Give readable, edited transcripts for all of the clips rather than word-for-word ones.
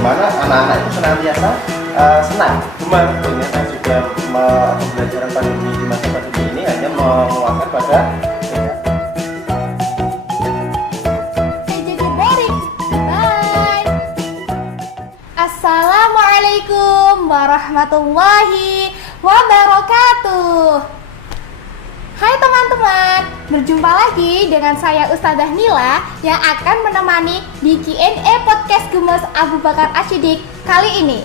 bagaimana anak-anak itu senantiasa senang, gemar ternyata juga pembelajaran pandemi di masa pandemi ini hanya menguatkan pada Assalamualaikum warahmatullahi wabarakatuh. Hai teman-teman, berjumpa lagi dengan saya Ustadzah Nila yang akan menemani di Q&A podcast Gemes Abu Bakar Ashidik kali ini.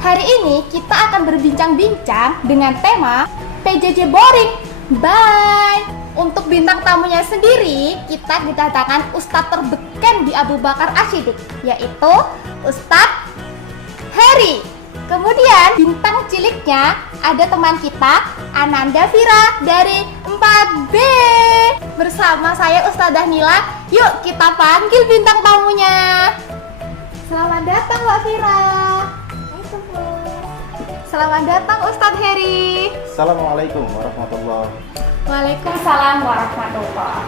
Hari ini kita akan berbincang-bincang dengan tema PJJ Boring. Bye. Untuk bintang tamunya sendiri, kita kedatangan Ustadz terbeken di Abu Bakar Ashidik, yaitu Ustadz Heri. Kemudian bintang ciliknya ada teman kita Ananda Fira dari 4B. Bersama saya Ustadzah Nila, yuk kita panggil bintang tamunya. Selamat datang Mbak Fira. Selamat datang Ustadz Heri. Assalamualaikum warahmatullahi. Waalaikumsalam warahmatullahi.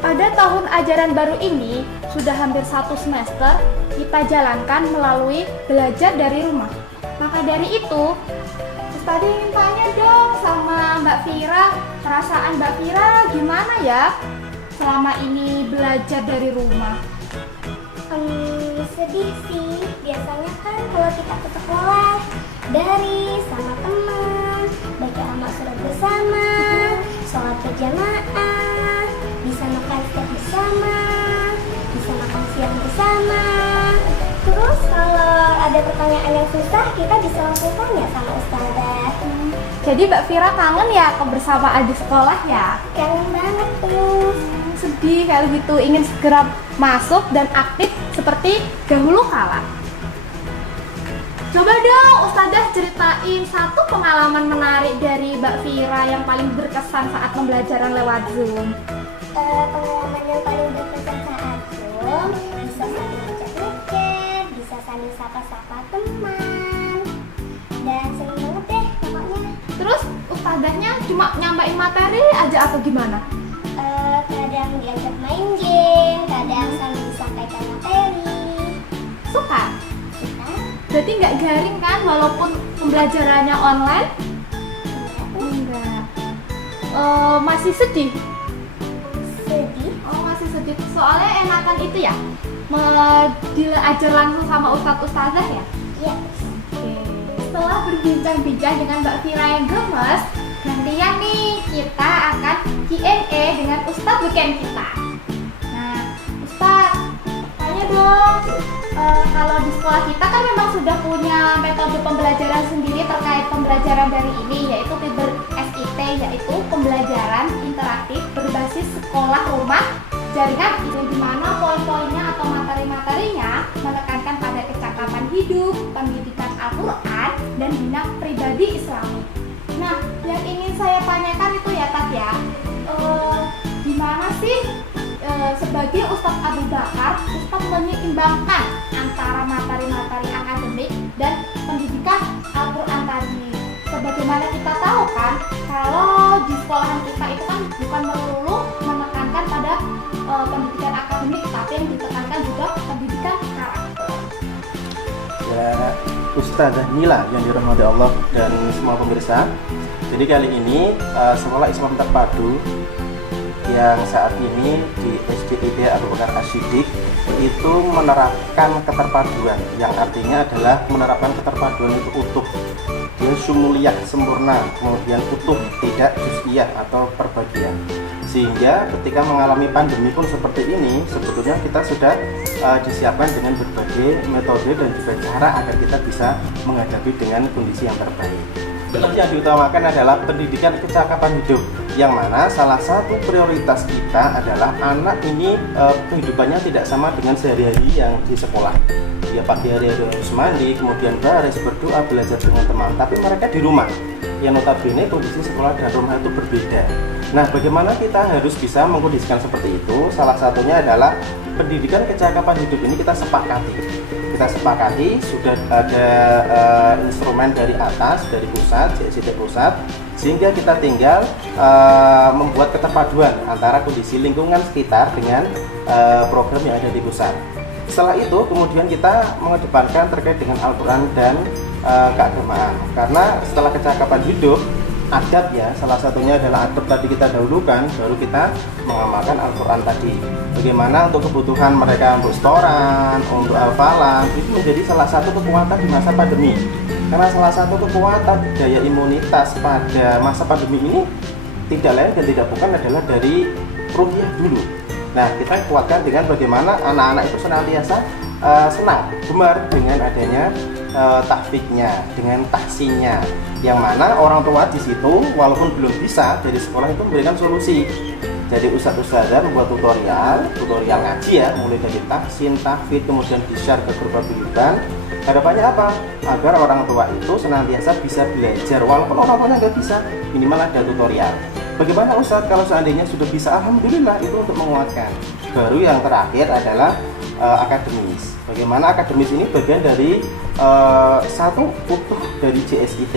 Pada tahun ajaran baru ini, sudah hampir 1 semester kita jalankan melalui belajar dari rumah. Maka dari itu, Ustadz ingin tanya dong sama Mbak Fira, perasaan Mbak Fira gimana ya selama ini belajar dari rumah? Sedih sih, biasanya kan kalau kita ke sekolah dari sama teman, baca amal surat bersama, sholat berjamaah, bisa makan setiap bersama, bisa makan siang bersama. Terus kalau ada pertanyaan yang susah, kita bisa langsung tanya sama ustadzah. Jadi Mbak Fira kangen ya kebersamaan di sekolah ya? Kangen banget tuh. Sedih kalau gitu, ingin segera masuk dan aktif seperti dahulu kala. Coba dong Ustadzah ceritain satu pengalaman menarik dari Mbak Fira yang paling berkesan saat pembelajaran lewat Zoom. Pengalaman yang paling berkesan saat Zoom, bisa sambil ngecek-ngecek, bisa sambil sapa-sapa teman, dan seneng banget deh pokoknya. Terus Ustadzahnya cuma nyampein materi aja atau gimana? Kadang diajak main game, kadang sambil disampaikan materi. Suka? Kita Berarti nggak garing kan walaupun pembelajarannya online? Enggak. Masih sedih? sedih. Oh masih sedih. Soalnya enakan itu ya, diajar langsung sama ustadz-ustadzah ya? Iya. Oke. Setelah berbincang-bincang dengan Mbak Fira yang gemes, gantian nih kita akan Q&A dengan ustadz beken kita. Nah, ustadz, tanya dong. Kalau di sekolah kita kan memang sudah punya metode pembelajaran sendiri terkait pembelajaran dari ini, yaitu fiber SIT, yaitu pembelajaran interaktif berbasis sekolah rumah jaringan, di mana poin-poinnya atau materi-materinya menekankan pada kecakapan hidup, pendidikan Al-Quran, dan bina pribadi Islami. Nah, yang ingin saya tanyakan itu ya Tat ya, gimana sih sebagai Ustadz Abu Bakar, Ustadz menyeimbangkan antara materi-materi akademik dan pendidikan Al-Quran tadi. Sebagaimana kita tahu kan, kalau di sekolahan kita itu kan bukan melulu menekankan pada pendidikan akademik, tapi yang ditekankan juga pendidikan karakter. Ya, Ustadzah Nila yang dirahmati Allah dan semua pemirsa. Jadi kali ini sekolah Islam terpadu yang saat ini di SDIT Abu Bakar Ashidik itu menerapkan keterpaduan, yang artinya adalah menerapkan keterpaduan itu utuh, dia sumuliyah sempurna, kemudian utuh, tidak juz'iyah atau perbagian. Sehingga ketika mengalami pandemi pun seperti ini, sebetulnya kita sudah disiapkan dengan berbagai metode dan juga cara agar kita bisa menghadapi dengan kondisi yang terbaik. Yang diutamakan adalah pendidikan kecakapan hidup, yang mana salah satu prioritas kita adalah anak ini kehidupannya tidak sama dengan sehari-hari yang di sekolah. Dia pagi hari harus mandi, kemudian baris, berdoa, belajar dengan teman, tapi mereka di rumah. Yang notabene kondisi sekolah dan rumah itu berbeda. Nah, bagaimana kita harus bisa mengkondisikan seperti itu? Salah satunya adalah pendidikan kecakapan hidup ini kita sepakati sudah ada instrumen dari atas, dari pusat, JSIT pusat, sehingga kita tinggal membuat keterpaduan antara kondisi lingkungan sekitar dengan program yang ada di pusat. Setelah itu kemudian kita mengedepankan terkait dengan Al-Quran dan keagamaan. Karena setelah kecakapan hidup, adab ya, salah satunya adalah adab tadi kita dahulukan, baru kita mengamalkan Al-Quran tadi. Bagaimana untuk kebutuhan mereka untuk setoran, untuk hafalan, itu menjadi salah satu kekuatan di masa pandemi. Karena salah satu kekuatan daya imunitas pada masa pandemi ini tidak lain dan tidak bukan adalah dari ruhiyah dulu. Nah, kita kuatkan dengan bagaimana anak-anak itu senantiasa senang, gemar dengan adanya tahfiknya, dengan tahsinnya, yang mana orang tua di situ walaupun belum bisa dari sekolah itu memberikan solusi. Jadi ustadz-ustadzah membuat tutorial ngaji ya, mulai dari tahsin, tahfidz, kemudian di-share ke grup paguyuban. Harapannya apa? Agar orang tua itu senantiasa bisa belajar walaupun orang tuanya nggak bisa, minimal ada tutorial. Bagaimana Ustadz kalau seandainya sudah bisa? Alhamdulillah, itu untuk menguatkan. Baru yang terakhir adalah akademis. Bagaimana akademis ini bagian dari satu utuh dari JSIT.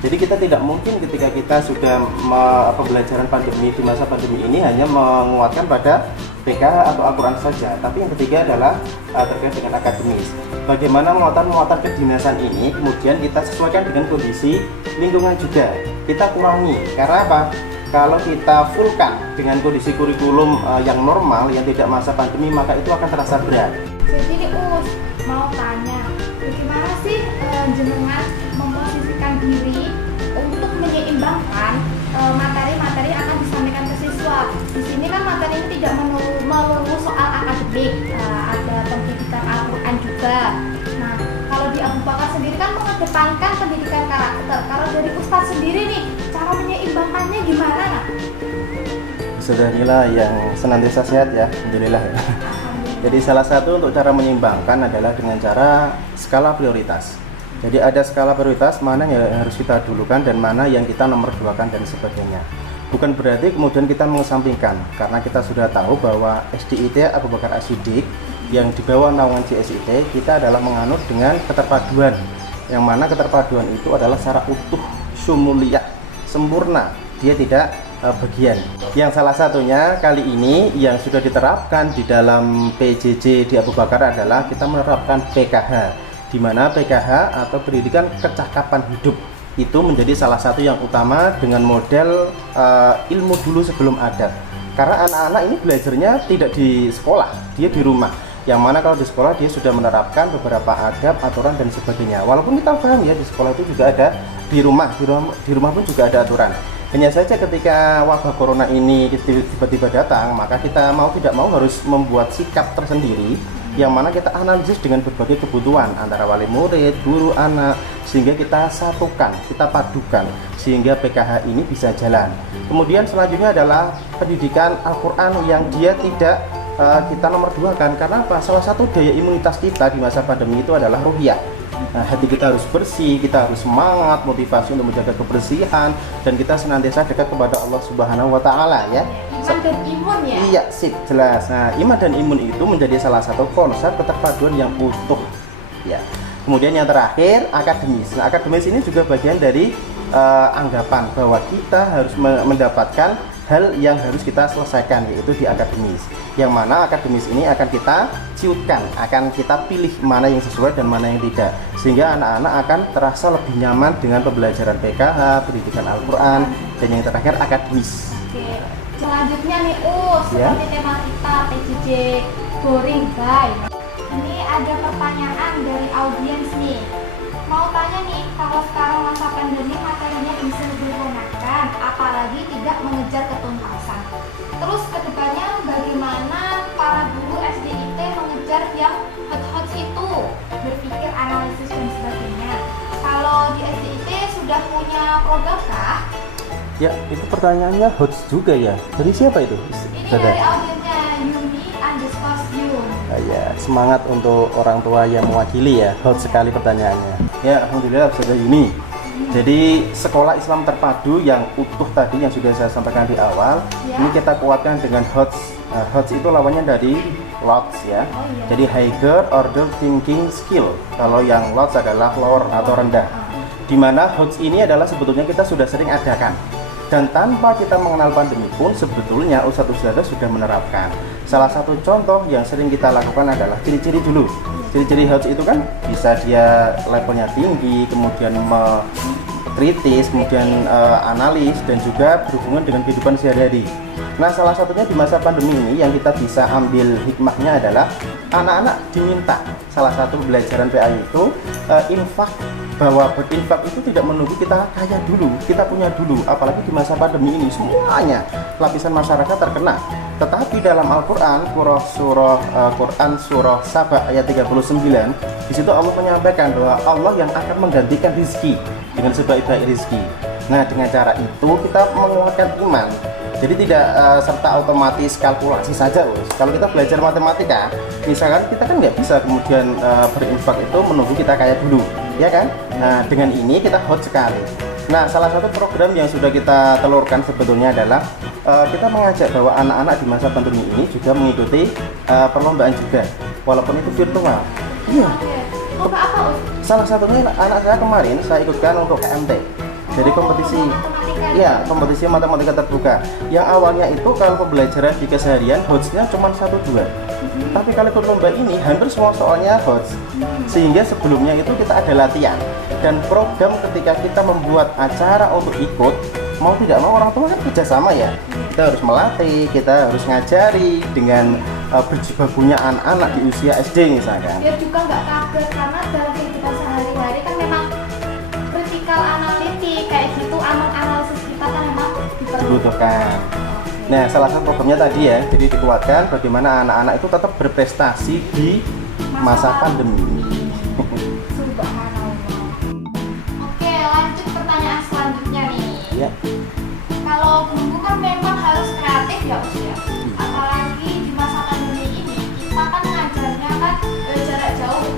Jadi kita tidak mungkin ketika kita sudah pembelajaran pandemi di masa pandemi ini hanya menguatkan pada PKH atau Al-Quran saja. Tapi yang ketiga adalah terkait dengan akademis. Bagaimana muatan kedinasan ini kemudian kita sesuaikan dengan kondisi lingkungan juga. Kita kurangi. Karena apa? Kalau kita fullkan dengan kondisi kurikulum yang normal, yang tidak masa pandemi, maka itu akan terasa berat. Jadi nih mau tanya, bagaimana sih jenengan memposisikan diri untuk menyeimbangkan materi-materi yang akan disampaikan ke siswa? Di sini kan materi ini tidak melulu soal akademik, ada pendidikan Al-Quran juga. Nah, kalau di Abu Bakar sendiri kan mengedepankan pendidikan karakter. Kalau dari Ustadz sendiri nih, cara menyeimbangkannya gimana? Sudah Nila yang senantiasa sehat ya, alhamdulillah ya. Jadi salah satu untuk cara menyeimbangkan adalah dengan cara skala prioritas. Jadi ada skala prioritas mana yang harus kita dulukan dan mana yang kita nomor duakan dan sebagainya. Bukan berarti kemudian kita mengesampingkan, karena kita sudah tahu bahwa SDIT Abu Bakar As-Siddiq yang di bawah naungan JSIT kita adalah menganut dengan keterpaduan, yang mana keterpaduan itu adalah secara utuh, syumuliyah, sempurna, dia tidak bagian. Yang salah satunya kali ini yang sudah diterapkan di dalam PJJ di Abu Bakar adalah kita menerapkan PKH, di mana PKH atau pendidikan kecakapan hidup itu menjadi salah satu yang utama dengan model ilmu dulu sebelum adab. Karena anak-anak ini belajarnya tidak di sekolah, dia di rumah. Yang mana kalau di sekolah dia sudah menerapkan beberapa adab, aturan dan sebagainya. Walaupun kita paham ya di sekolah itu juga ada, di rumah pun juga ada aturan. Hanya saja ketika wabah corona ini tiba-tiba datang, maka kita mau tidak mau harus membuat sikap tersendiri, yang mana kita analisis dengan berbagai kebutuhan antara wali murid, guru, anak, sehingga kita satukan, kita padukan, sehingga PKH ini bisa jalan. Kemudian selanjutnya adalah pendidikan Al-Quran yang dia tidak kita nomor duakan. Karena apa? Salah satu daya imunitas kita di masa pandemi itu adalah ruhiyah. Nah, hati kita harus bersih, kita harus semangat, motivasi untuk menjaga kebersihan, dan kita senantiasa dekat kepada Allah Subhanahu wa Ta'ala ya. Iman dan imun ya? Iya, sip, jelas. Nah, iman dan imun itu menjadi salah satu konsep keterpaduan yang utuh ya. Kemudian yang terakhir, akademis. Nah, akademis ini juga bagian dari anggapan bahwa kita harus mendapatkan hal yang harus kita selesaikan, yaitu di akademis. Yang mana akademis ini akan kita ciutkan, akan kita pilih mana yang sesuai dan mana yang tidak, sehingga anak-anak akan terasa lebih nyaman dengan pembelajaran PKH, pendidikan Al-Quran, dan yang terakhir akademis. Oke, selanjutnya nih seperti tema kita PJJ Boring Guy. Ini ada pertanyaan dari audiens nih. Mau tanya nih, kalau sekarang masa pandemi materinya bisa digunakan, apalagi tidak mengejar ketuntasan. Terus kedepannya bagaimana para guru SDIT mengejar yang hot itu, berpikir analisis dan sebagainya. Kalau di SDIT sudah punya program kah? Ya, itu pertanyaannya hot juga ya. Dari siapa itu? Ini dari audiensnya Yuni_Yun. Ya, semangat untuk orang tua yang mewakili ya. Hot sekali pertanyaannya. Ya, alhamdulillah sudah Yuni. Jadi sekolah Islam terpadu yang utuh tadi yang sudah saya sampaikan di awal, ini kita kuatkan dengan HOTS. HOTS itu lawannya dari LOTS ya. Jadi Higher Order Thinking Skill. Kalau yang LOTS adalah lower atau rendah. Dimana HOTS ini adalah sebetulnya kita sudah sering adakan. Dan tanpa kita mengenal pandemi pun sebetulnya ustadz-ustadzah sudah menerapkan. Salah satu contoh yang sering kita lakukan adalah ciri-ciri dulu. Ciri-ciri HOTS itu kan bisa dia levelnya tinggi, kemudian kritis, kemudian analis, dan juga berhubungan dengan kehidupan sehari-hari. Nah, salah satunya di masa pandemi ini yang kita bisa ambil hikmahnya adalah anak-anak diminta salah satu pembelajaran PA itu infak, bahwa berinfak itu tidak menunggu kita kaya dulu, kita punya dulu, apalagi di masa pandemi ini semuanya lapisan masyarakat terkena. Tetapi dalam Al-Quran, Quran surah Saba ayat 39, di situ Allah menyampaikan bahwa Allah yang akan menggantikan rizki dengan sebaik-baik rizki. Nah, dengan cara itu kita menguatkan iman. Jadi tidak serta otomatis kalkulasi saja, Us. Kalau kita belajar matematika, misalkan kita kan nggak bisa kemudian berinfak itu menunggu kita kaya dulu, ya kan? Nah, dengan ini kita hot sekali. Nah, salah satu program yang sudah kita telurkan sebetulnya adalah kita mengajak bahwa anak-anak di masa pandemi ini juga mengikuti perlombaan juga, walaupun itu virtual. Iya. Lomba apa, Us? Salah satunya anak saya kemarin saya ikutkan untuk KMT. Jadi kompetisi, ya kompetisi matematika terbuka. Yang awalnya itu kalau pembelajaran di keseharian HOTS-nya cuma 1-2. Tapi kalau ikut lomba ini hampir semua soalnya HOTS. Sehingga sebelumnya itu kita ada latihan. Dan program ketika kita membuat acara untuk ikut, mau tidak mau orang tua kan kerjasama ya. Kita harus melatih, kita harus ngajari dengan berjibakunya anak-anak di usia SD misalkan. Biar juga nggak kaget, karena dalam kehidupan sehari-hari kan memang kritikal analitik kayak gitu, analisis kita kan memang dibutuhkan. Nah, salah satu programnya tadi ya, jadi dikuatkan bagaimana anak-anak itu tetap berprestasi di masa pandemi. Subhanallah. Oke, lanjut pertanyaan selanjutnya nih. Ya. Kalau guru kan memang harus kreatif ya, Us ya. Apalagi di masa pandemi ini, kita kan ngajarnya kan jarak jauh.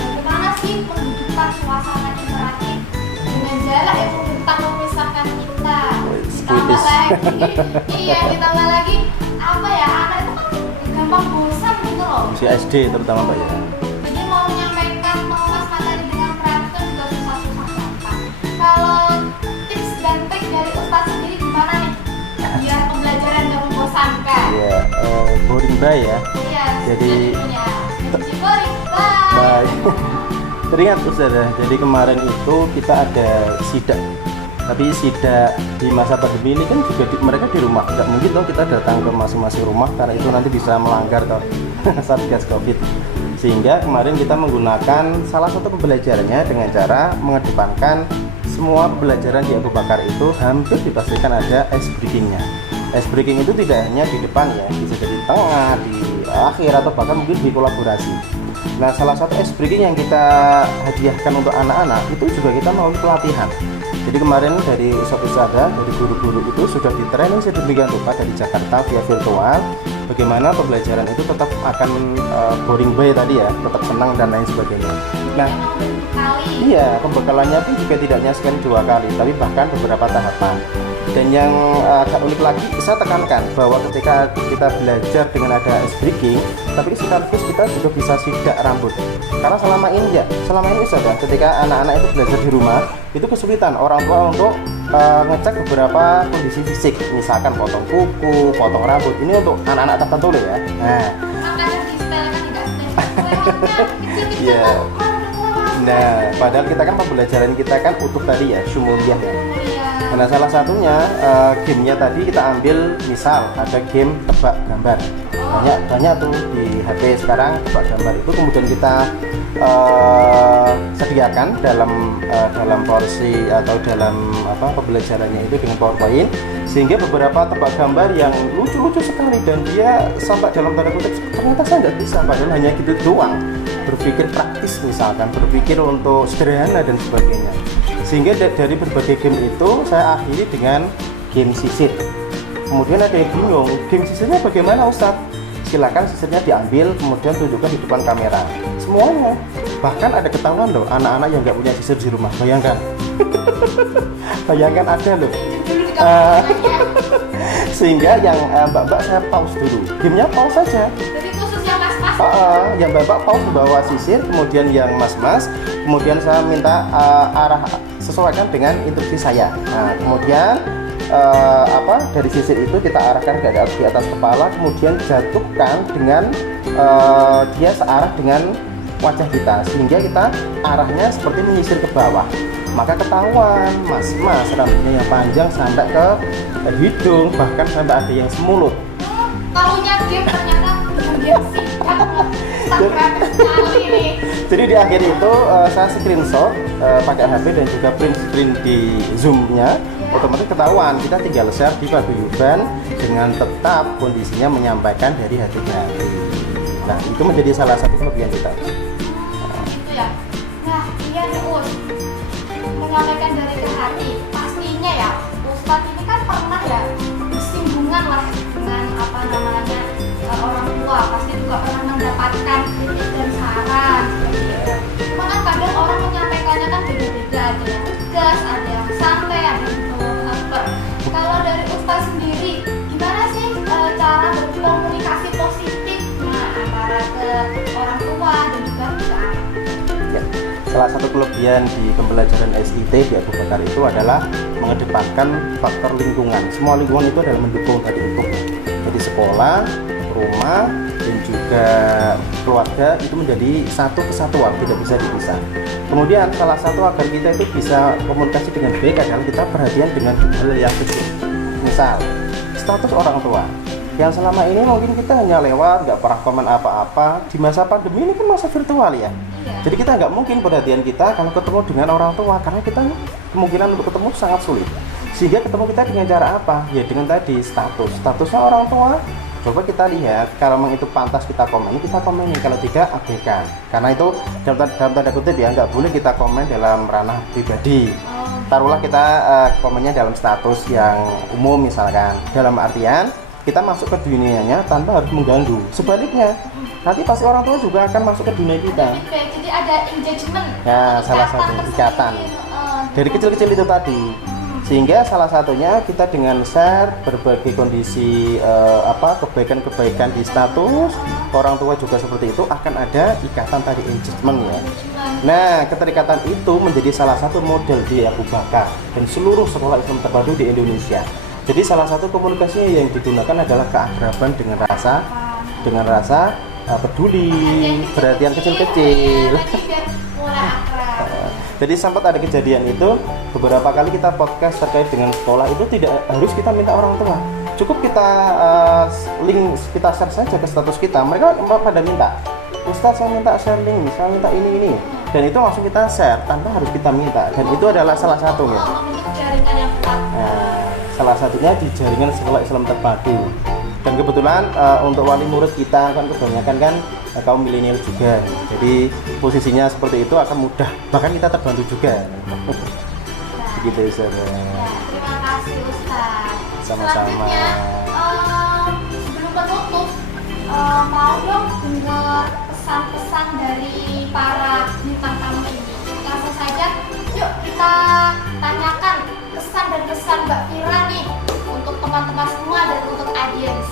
Bagaimana sih menghidupkan suasana interaktif dengan jarak yang tak memisahkan kita? Ditambah lagi, iya, ditambah lagi apa ya, anak itu kan gampang bosan gitu loh. Usia SD terutama Mbak ya. Jadi mau menyampaikan mengemas materi dengan kreatif itu juga susah-susah gampang. Kalau tips dan trik dari Ustaz sendiri gimana nih? Biar pembelajaran gak membosankan. Iya, boring bay ya. Iya, Jadi boring, bye. Bye. Teringat Ustaz ya, jadi kemarin itu kita ada sidak. Tapi sidak di masa pandemi ini kan juga mereka di rumah. Tidak mungkin dong kita datang ke masing-masing rumah karena itu nanti bisa melanggar toh Satgas Covid. Sehingga kemarin kita menggunakan salah satu pembelajarannya dengan cara mengedepankan semua pembelajaran di Abu Bakar itu hampir dipastikan ada ice breakingnya. Ice breaking itu tidak hanya di depan ya, bisa jadi di tengah, di akhir, atau bahkan mungkin di kolaborasi. Nah, salah satu ice breaking yang kita hadiahkan untuk anak-anak itu juga kita melalui pelatihan. Jadi kemarin dari Ustadz dari guru-guru itu sudah di training sedemikian rupa dari Jakarta via virtual, bagaimana pembelajaran itu tetap akan boring bay tadi ya, tetap senang dan lain sebagainya. Nah, iya, pembekalannya pun juga tidak hanya sekali 2 kali, tapi bahkan beberapa tahapan. Dan yang agak unik lagi, saya tekankan bahwa ketika kita belajar dengan ada ice breaking, tapi sekaligus kita juga bisa sidak rambut. Karena selama ini Ustaz, ketika anak-anak itu belajar di rumah, itu kesulitan orang tua untuk ngecek beberapa kondisi fisik, misalkan potong kuku, potong rambut. Ini untuk anak-anak tertentu loh ya. Nah, iya. Nah, padahal kita kan pembelajaran kita kan utuh tadi ya, syumuliyah ya. Nah, salah satunya gamenya tadi kita ambil, misal ada game tebak gambar. Banyak tuh di HP sekarang tebak gambar itu, kemudian kita sediakan dalam porsi atau dalam pembelajarannya itu dengan PowerPoint, sehingga beberapa tebak gambar yang lucu-lucu sekali dan dia sampai dalam tanda kutip ternyata saya nggak bisa, padahal hanya gitu doang, berpikir praktis misalkan, berpikir untuk sederhana dan sebagainya. Sehingga dari berbagai game itu saya akhiri dengan game sisir. Kemudian ada yang bingung, game sisirnya bagaimana Ustadz? Silakan sisirnya diambil, kemudian tunjukkan di depan kamera. Semuanya. Bahkan ada ketahuan loh, anak-anak yang nggak punya sisir di rumah. Bayangkan. Bayangkan ada loh. Sehingga yang mbak-mbak saya pause dulu. Gamenya pause saja. Jadi khusus yang mas-mas. Yang mbak-mbak pause membawa sisir, kemudian yang mas-mas, kemudian saya minta arah sesuaikan dengan instruksi saya. Nah, kemudian dari sisir itu kita arahkan ke di atas kepala, kemudian jatuhkan dengan dia searah dengan wajah kita, sehingga kita arahnya seperti menyisir ke bawah. Maka ketahuan mas rambutnya yang panjang sampai ke hidung, bahkan sampai ada yang semulut. Taunya dia ternyata kemudian singkat Instagram sekali nih. Jadi di akhir itu saya screenshot pakai HP dan juga print screen di Zoom-nya, otomatis ketahuan. Kita tinggal share di paguyuban dengan tetap kondisinya menyampaikan dari hati ke hati. Nah, itu menjadi salah satu kelebihan kita. Gitu ya. Nah, iya nih Us, menyampaikan dari ke hati. Pastinya ya, Ustadz ini kan pernah ya bersinggungan lah dengan apa namanya orang tua. Pasti juga pernah mendapatkan kritik dan saran seperti itu. Cuma kan kadang orang menyampaikannya kan beda-beda, ada yang tegas, ada yang santai, ada yang baper. Kalau dari Ustadz sendiri, gimana sih cara berkomunikasi positif antara ke orang tua dan juga ke anak? Ya, salah satu kelebihan di pembelajaran SIT di Abu Bakar itu adalah mengedepankan faktor lingkungan. Semua lingkungan itu adalah mendukung tadi itu. Jadi sekolah, rumah, dan juga keluarga itu menjadi satu kesatuan, tidak bisa dipisah. Kemudian salah satu agar kita itu bisa komunikasi dengan baik adalah kita perhatian dengan hal yang kecil. Misal, status orang tua yang selama ini mungkin kita hanya lewat, nggak pernah komen apa-apa. Di masa pandemi ini kan masa virtual ya. Jadi kita nggak mungkin perhatian kita kalau ketemu dengan orang tua, karena kita kemungkinan untuk ketemu sangat sulit. Sehingga ketemu kita dengan cara apa? Ya dengan tadi statusnya orang tua. Coba kita lihat, kalau memang itu pantas kita komen, kita komen. Kalau tidak, abaikan. Karena itu dalam tanda kutip ya, nggak boleh kita komen dalam ranah pribadi. Taruhlah kita komennya dalam status yang umum misalkan. Dalam artian kita masuk ke dunianya tanpa harus mengganggu. Sebaliknya, nanti pasti orang tua juga akan masuk ke dunia kita. Jadi ada engagement. Ya, salah satu ikatan. Dari kecil-kecil itu tadi. Sehingga salah satunya kita dengan share berbagai kondisi kebaikan-kebaikan di status orang tua juga seperti itu, akan ada ikatan tadi, engagement ya. Nah, keterikatan itu menjadi salah satu model di Abu Bakar dan seluruh sekolah Islam terpadu di Indonesia. Jadi salah satu komunikasinya yang digunakan adalah keakraban dengan rasa peduli, perhatian kecil-kecil. Jadi sempat ada kejadian itu, beberapa kali kita podcast terkait dengan sekolah itu tidak harus kita minta orang tua. Cukup kita link, kita share saja ke status kita. Mereka pada minta, Ustadz saya minta share link, saya minta ini. Dan itu langsung kita share tanpa harus kita minta. Dan itu adalah salah satunya. Salah satunya di jaringan sekolah Islam terpadu. Dan kebetulan untuk wali murid kita kan kebanyakan kan kaum milenial juga, jadi posisinya seperti itu akan mudah, bahkan kita terbantu juga. Begitu Ustaz. Ya, terima kasih Ustaz. Sama-sama. Selanjutnya, sebelum penutup, mau dong dengar pesan-pesan dari para bintang tamu ini. Langsung saja, yuk kita tanyakan kesan dan kesan Mbak Fira nih untuk teman-teman semua dan untuk audiens.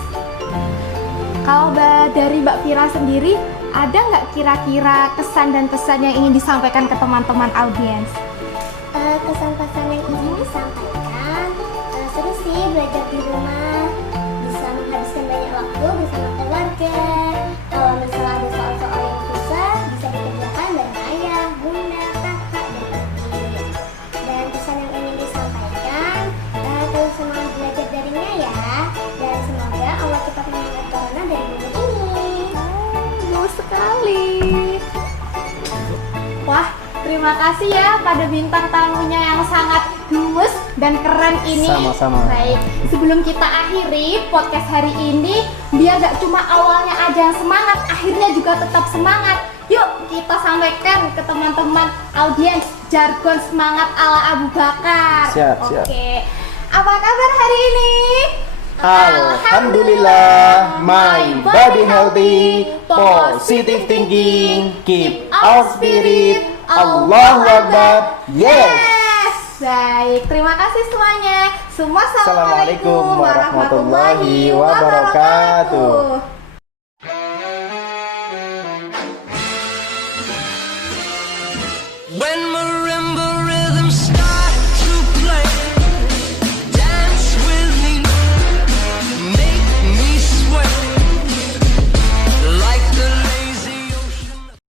Kalau dari Mbak Fira sendiri, ada nggak kira-kira kesan dan pesan yang ingin disampaikan ke teman-teman audiens? Kesan-pesan yang ingin disampaikan, seru sih belajar di rumah, bisa menghabiskan banyak waktu bersama keluarga. Kalau misalnya ada soal-soal yang susah, bisa dikerjakan bareng ayah, bunda, kakak, dan adik. Dan pesan yang ingin disampaikan, terus semangat belajar darinya ya, dan semoga Allah cepat mengangkat corona dari bumi ini. Bagus sekali. Wah, terima kasih ya pada bintang tamunya yang sangat gemes dan keren ini. Sama-sama. Baik, sebelum kita akhiri podcast hari ini, biar gak cuma awalnya aja yang semangat, akhirnya juga tetap semangat. Yuk kita sampaikan ke teman-teman audiens jargon semangat ala Abu Bakar. Siap. Oke. Apa kabar hari ini? Alhamdulillah, my body healthy, positive thinking, keep our spirit, Allahu Akbar, yes! Baik, terima kasih semuanya. Semua Assalamualaikum warahmatullahi wabarakatuh.